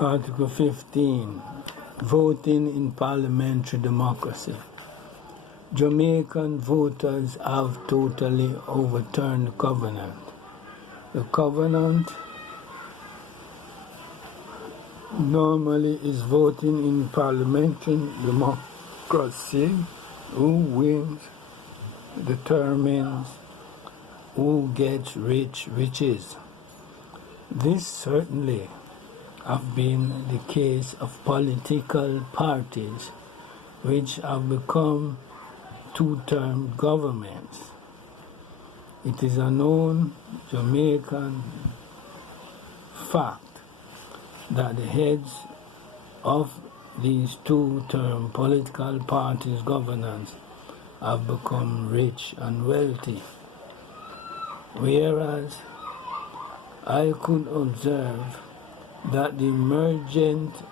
Article 15. Voting in parliamentary democracy. Jamaican voters have totally overturned the covenant. The covenant normally is voting in parliamentary democracy. Who wins determines who gets riches. This certainly have been the case of political parties which have become two-term governments. It is a known Jamaican fact that the heads of these two-term political parties' governance have become rich and wealthy, whereas I could observe that the emergence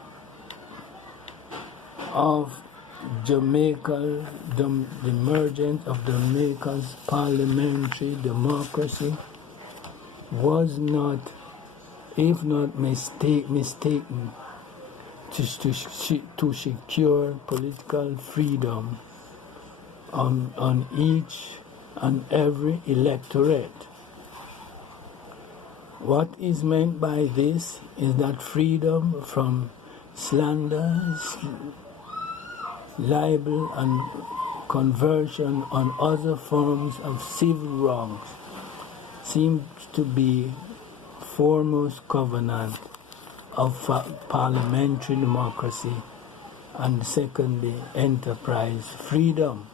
of Jamaica's parliamentary democracy was not, if not mistaken, to secure political freedom on each and every electorate. What is meant by this is that freedom from slander, libel, and conversion on other forms of civil wrongs seems to be foremost covenant of parliamentary democracy, and secondly, enterprise freedom.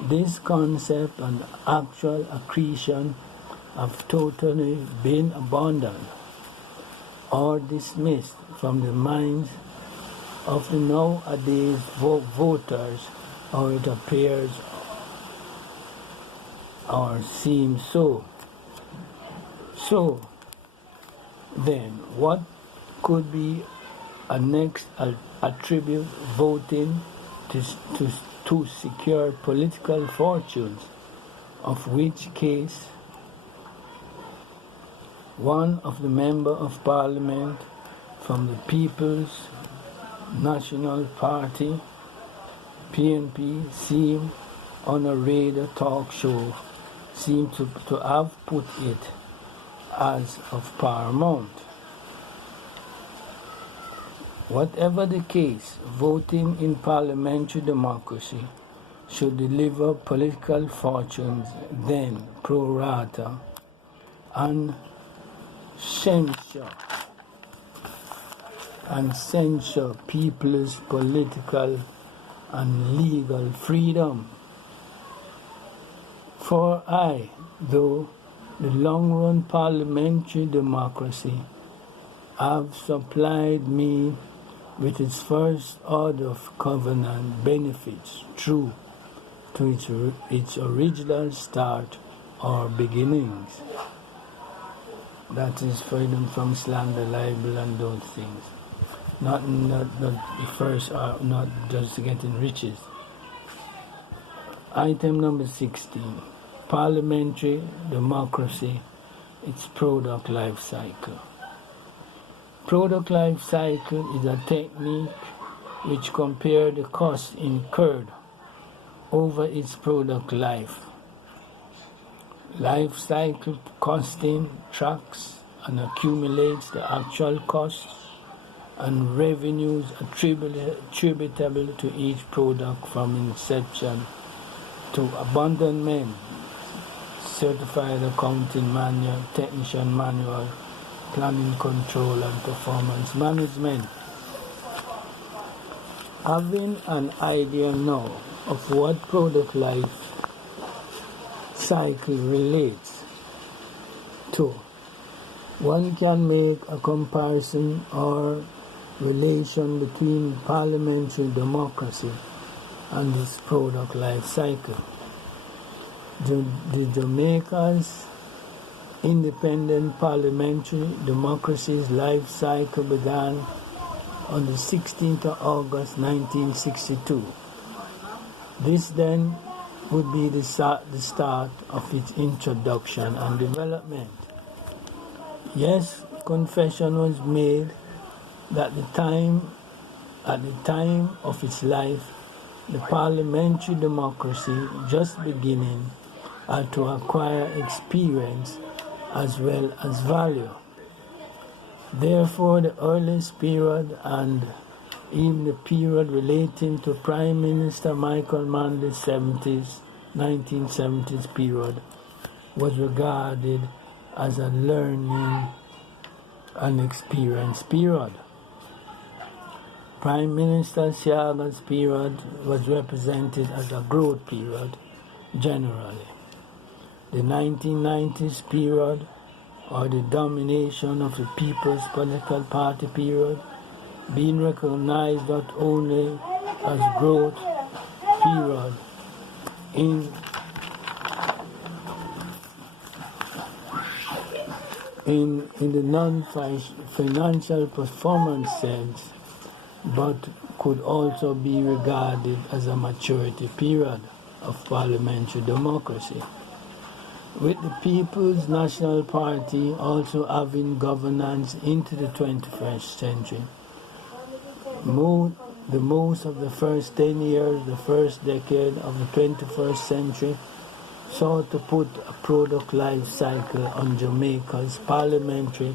This concept and actual accretion have totally been abandoned or dismissed from the minds of the nowadays voters, or it appears or seems so. So then, what could be a next attribute voting to secure political fortunes, of which case one of the Member of Parliament from the People's National Party, PNP, seemed on a radio talk show, seemed to have put it as of paramount. Whatever the case, voting in parliamentary democracy should deliver political fortunes then pro rata and censure people's political and legal freedom. For though the long-run parliamentary democracy have supplied me with its first order of covenant benefits true to its original start or beginnings. That is freedom from slander, libel, and those things. Not first, not just getting riches. Item number 16. Parliamentary democracy, its product life cycle. Product life cycle is a technique which compares the costs incurred over its product life. Life cycle costing tracks and accumulates the actual costs and revenues attributable to each product from inception to abandonment. Certified accounting manual, technician manual, planning control and performance management. Having an idea now of what product life cycle relates to, one can make a comparison or relation between parliamentary democracy and its product life cycle. The Jamaica's independent parliamentary democracy's life cycle began on the 16th of August 1962. This then would be the start of its introduction and development. Yes, confession was made that at the time of its life, the parliamentary democracy just beginning had to acquire experience as well as value. Therefore, the earliest period and even the period relating to Prime Minister Michael Manley's 1970s period was regarded as a learning and experience period. Prime Minister Siaga's period was represented as a growth period generally. The 1990s period, or the domination of the People's Political Party period, being recognized not only as growth period in the non-financial performance sense, but could also be regarded as a maturity period of parliamentary democracy, with the People's National Party also having governance into the 21st century. The most of the first 10 years, the first decade of the 21st century, sought to put a product life cycle on Jamaica's parliamentary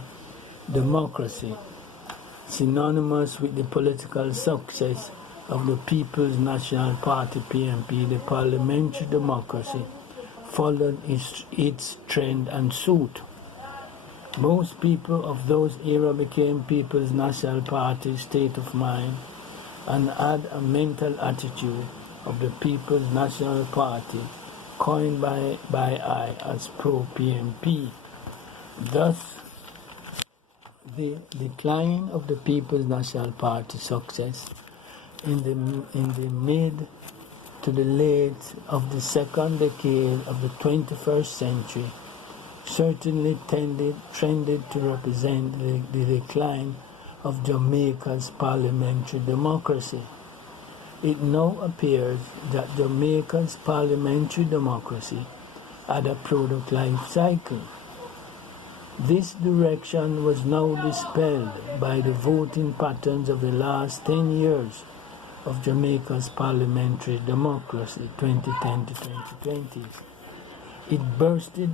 democracy, synonymous with the political success of the People's National Party (PNP. The parliamentary democracy followed its trend and suit. Most people of those era became People's National Party state of mind and had a mental attitude of the People's National Party, coined by I as pro-PNP. Thus, the decline of the People's National Party success in the mid to the late of the second decade of the 21st century certainly trended to represent the decline of Jamaica's parliamentary democracy. It now appears that Jamaica's parliamentary democracy had a product life cycle. This direction was now dispelled by the voting patterns of the last 10 years of Jamaica's parliamentary democracy, 2010 to 2020. It bursted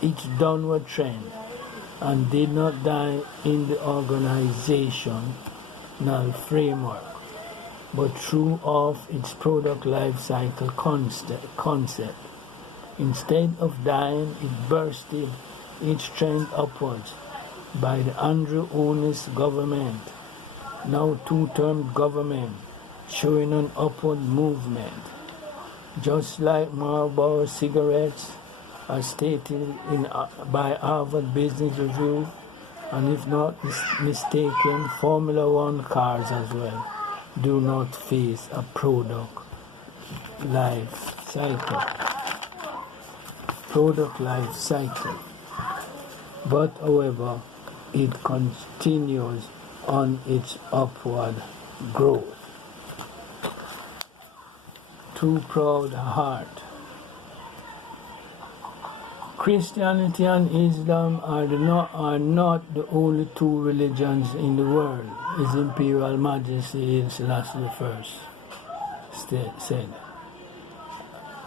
its downward trend and did not die in the organizational framework, but threw off its product life cycle concept. Instead of dying, it bursted its trend upwards by the Andrew Holness government, now two-term government, showing an upward movement. Just like Marlboro cigarettes, as stated by Harvard Business Review, and if not mistaken, Formula One cars as well, do not face a product life cycle. But however, it continues on its upward growth. Too proud heart. Christianity and Islam are not the only two religions in the world, His Imperial Majesty Selassie I said.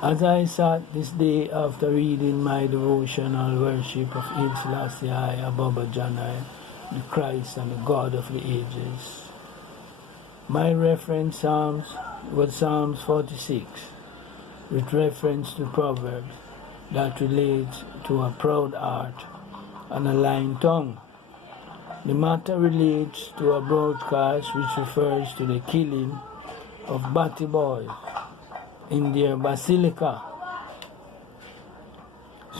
As I sat this day after reading my devotional worship of Il Selassie Ababa Janai, the Christ and the God of the ages, my reference Psalms was Psalms 46, with reference to Proverbs that relates to a proud heart and a lying tongue. The matter relates to a broadcast which refers to the killing of Batty boys in their basilica.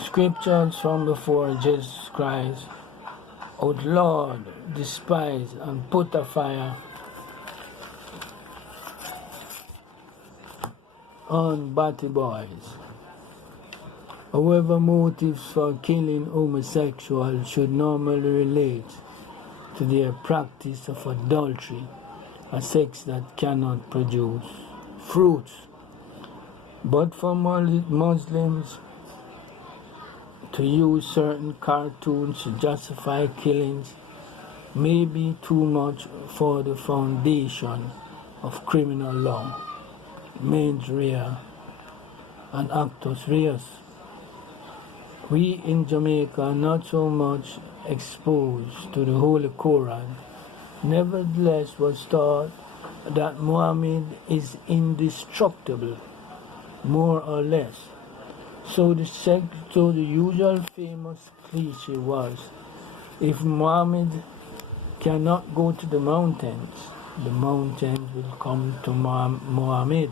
Scriptures from before Jesus Christ outlawed, despised, and put a fire on Batty boys. However, motives for killing homosexuals should normally relate to their practice of adultery, a sex that cannot produce fruits. But for Muslims to use certain cartoons to justify killings may be too much for the foundation of criminal law, mens rea and actus reus. We in Jamaica are not so much exposed to the Holy Quran, nevertheless was taught that Muhammad is indestructible, more or less. So the usual famous cliche was, if Muhammad cannot go to the mountains will come to Muhammad.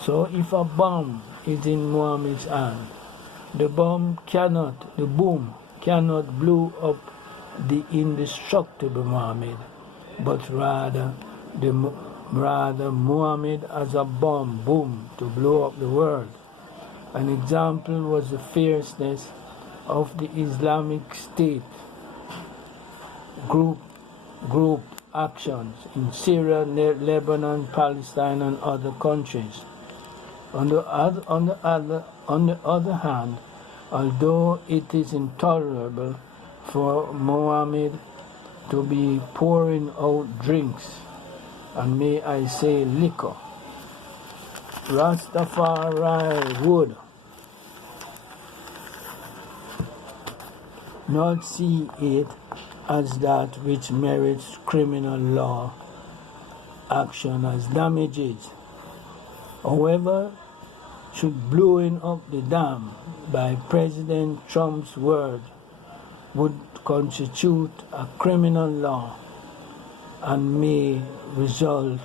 So if a bomb is in Muhammad's hand, the boom cannot blow up the indestructible Muhammad, but rather Muhammad as a bomb, boom, to blow up the world. An example was the fierceness of the Islamic State group actions in Syria, Lebanon, Palestine, and other countries. On the other hand, although it is intolerable for Muhammad to be pouring out drinks, and may I say liquor, Rastafari would not see it as that which merits criminal law action as damages. However, should blowing up the dam by President Trump's word would constitute a criminal law and may result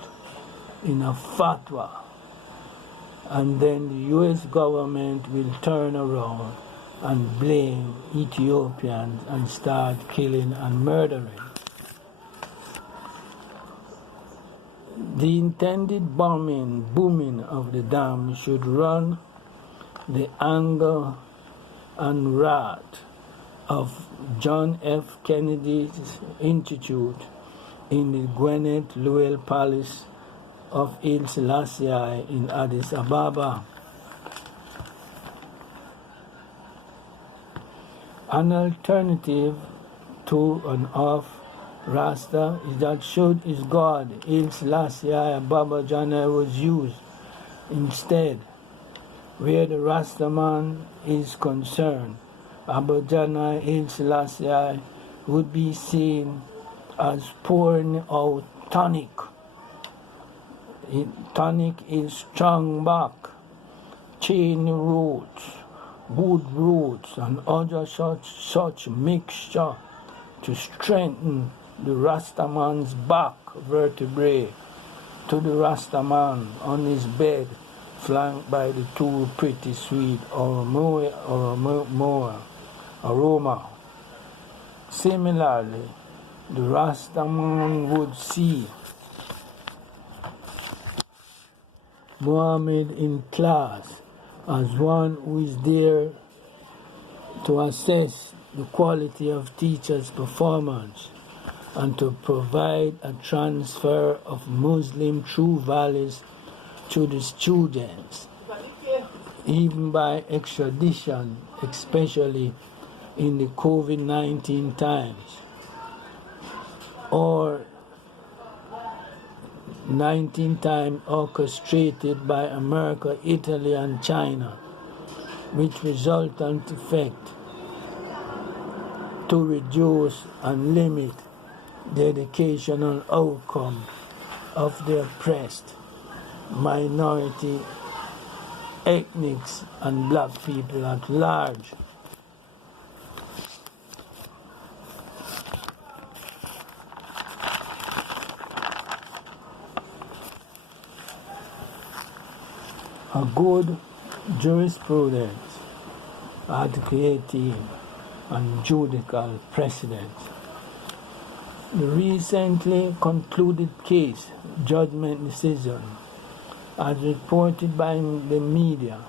in a fatwa, and then the U.S. government will turn around and blame Ethiopians and start killing and murdering. The intended booming of the dam should run the anger and wrath of John F. Kennedy's Institute in the Gwyneth Lewell Palace of Haile Selassie in Addis Ababa. An alternative to an off Rasta is that should his God Haile Selassie Baba Jana was used instead. Where the Rastaman is concerned, Baba Jana Haile Selassie would be seen as pouring out tonic. Tonic is strong bark, chain roots, wood roots, and other such mixture to strengthen the Rastaman's back vertebrae to the Rastaman on his bed, flanked by the two pretty sweet aroma. Similarly, the Rastaman would see Muhammad in class as one who is there to assess the quality of teachers' performance and to provide a transfer of Muslim true values to the students, even by extradition, especially in the COVID-19 times, or 19 times orchestrated by America, Italy, and China, with resultant effect to reduce and limit the educational outcome of the oppressed minority, ethnics, and black people at large. A good jurisprudence, Article 18, and judicial precedent. The recently concluded case, judgment decision, as reported by the media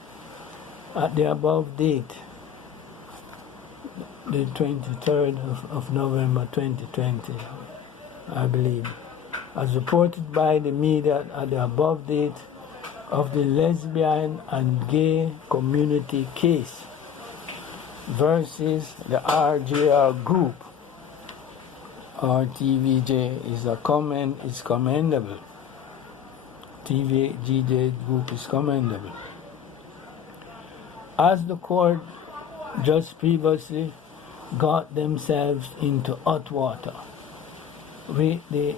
at the above date, the 23rd of November 2020, I believe, as reported by the media at the above date of the lesbian and gay community case versus the RJR group, or TVJ is commendable. TVJ group is commendable. As the court just previously got themselves into hot water with the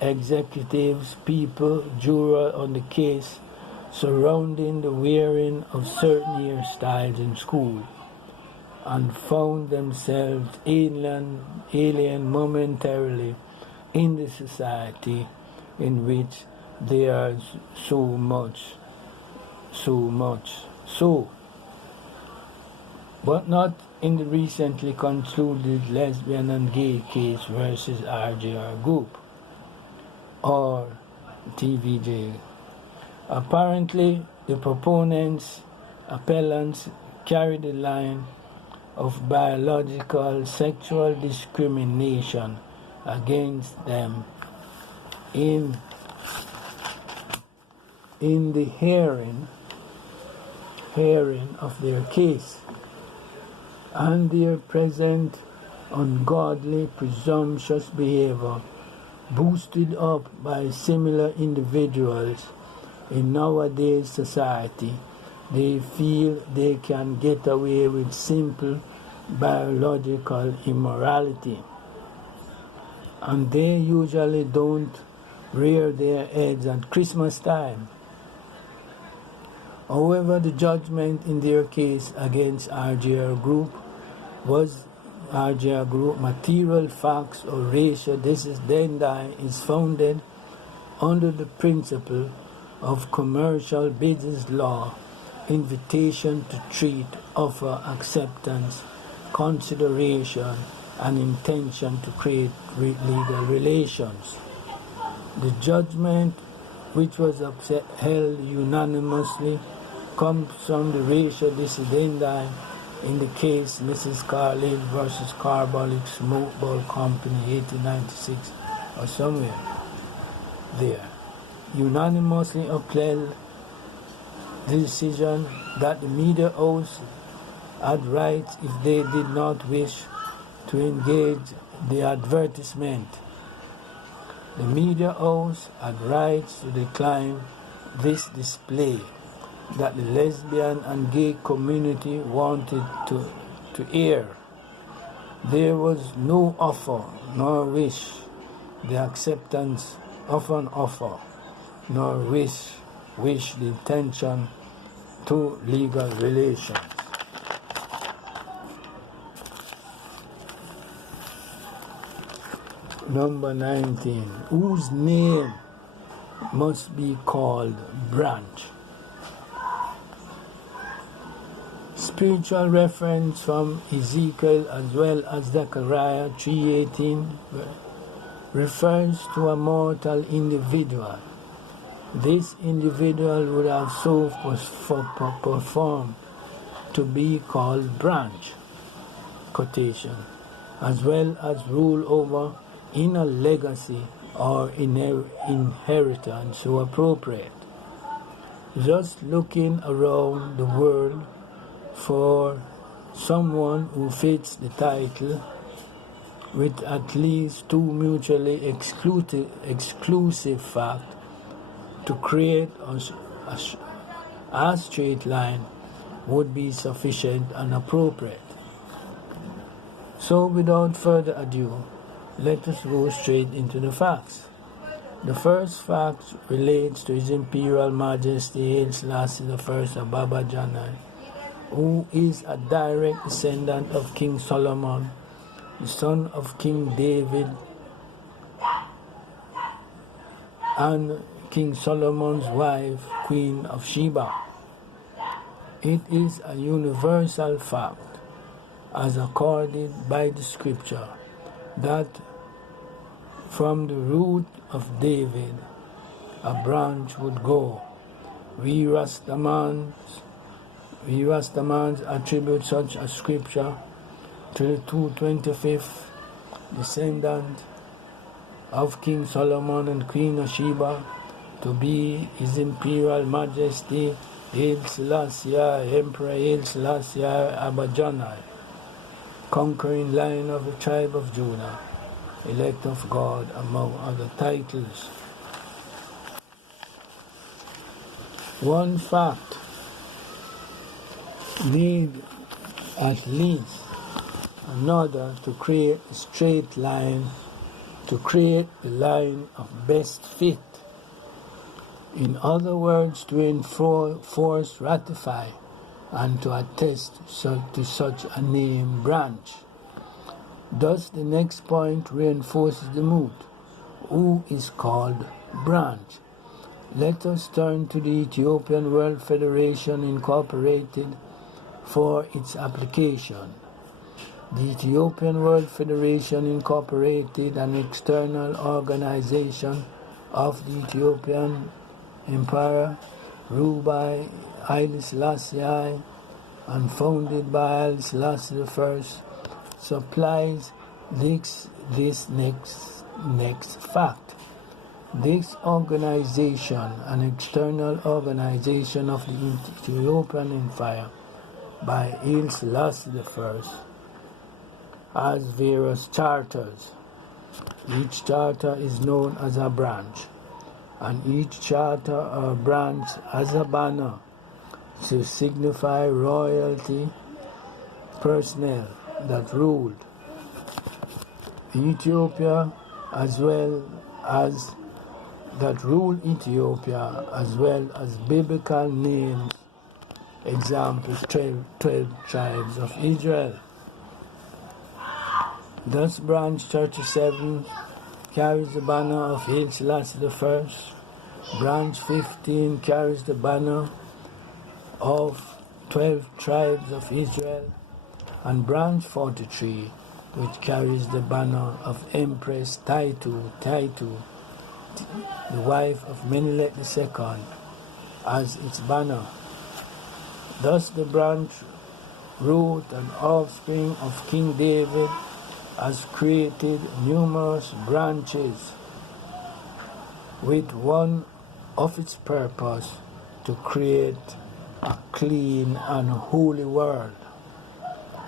executives, people, juror on the case surrounding the wearing of certain hairstyles in school, and found themselves alien momentarily in the society in which they are so much so, but not in the recently concluded lesbian and gay case versus RJR Group or TVJ. Apparently, the appellants carry the line of biological sexual discrimination against them in the hearing of their case, and their present ungodly, presumptuous behavior, boosted up by similar individuals in nowadays society. They feel they can get away with simple biological immorality, and they usually don't rear their heads at Christmas time. However, the judgment in their case against RJR Group was material facts or ratio decidendi is founded under the principle of commercial business law, invitation to treat, offer, acceptance, consideration, and intention to create legal relations. The judgment, which was upheld unanimously, comes from the ratio decidendi in the case Mrs. Carlin versus Carbolic Smoke Ball Company, 1896, or somewhere there. Unanimously upheld the decision that the media house had rights if they did not wish to engage the advertisement. The media house had rights to decline this display that the lesbian and gay community wanted to air. There was no offer nor wish, the acceptance of an offer, nor wish the intention to legal relations. Number 19. Whose name must be called branch? Spiritual reference from Ezekiel as well as Zechariah 3:18 refers to a mortal individual. This individual would have so performed to be called branch, quotation, as well as rule over in a legacy or inheritance so appropriate. Just looking around the world for someone who fits the title with at least two mutually exclusive facts to create a straight line would be sufficient and appropriate. So without further ado, let us go straight into the facts. The first fact relates to His Imperial Majesty Haile Selassie I of Baba Janai, who is a direct descendant of King Solomon, the son of King David, and King Solomon's wife, Queen of Sheba. It is a universal fact, as accorded by the scripture, that from the root of David a branch would go. We Rastamans attribute such a scripture to the 225th descendant of King Solomon and Queen of Sheba, to be His Imperial Majesty Haile Selassie, Emperor Haile Selassie Abba Janai, conquering line of the tribe of Judah, elect of God, among other titles. One fact need at least another to create a straight line, to create the line of best fit. In other words, to enforce, ratify, and to attest to such a name branch. Thus, the next point reinforces the mood. Who is called branch? Let us turn to the Ethiopian World Federation Incorporated for its application. The Ethiopian World Federation Incorporated, an external organization of the Ethiopian Empire, ruled by Haile Selassie and founded by Haile Selassie I, supplies this next fact. This organization, an external organization of the Ethiopian Empire by Haile Selassie I, has various charters. Each charter is known as a branch, and each charter or branch has a banner to signify royalty personnel that ruled Ethiopia as well as biblical names, examples 12 tribes of Israel. Thus branch 37 carries the banner of Haile Selassie I, branch 15 carries the banner of 12 tribes of Israel, and branch 43, which carries the banner of Empress Taitu, the wife of Menelik II, as its banner. Thus the branch, root and offspring of King David, has created numerous branches with one of its purpose to create a clean and holy world.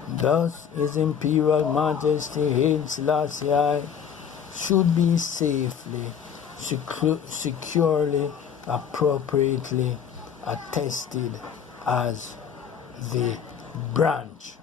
Thus His Imperial Majesty Haile Selassie should be safely, securely, appropriately attested as the branch.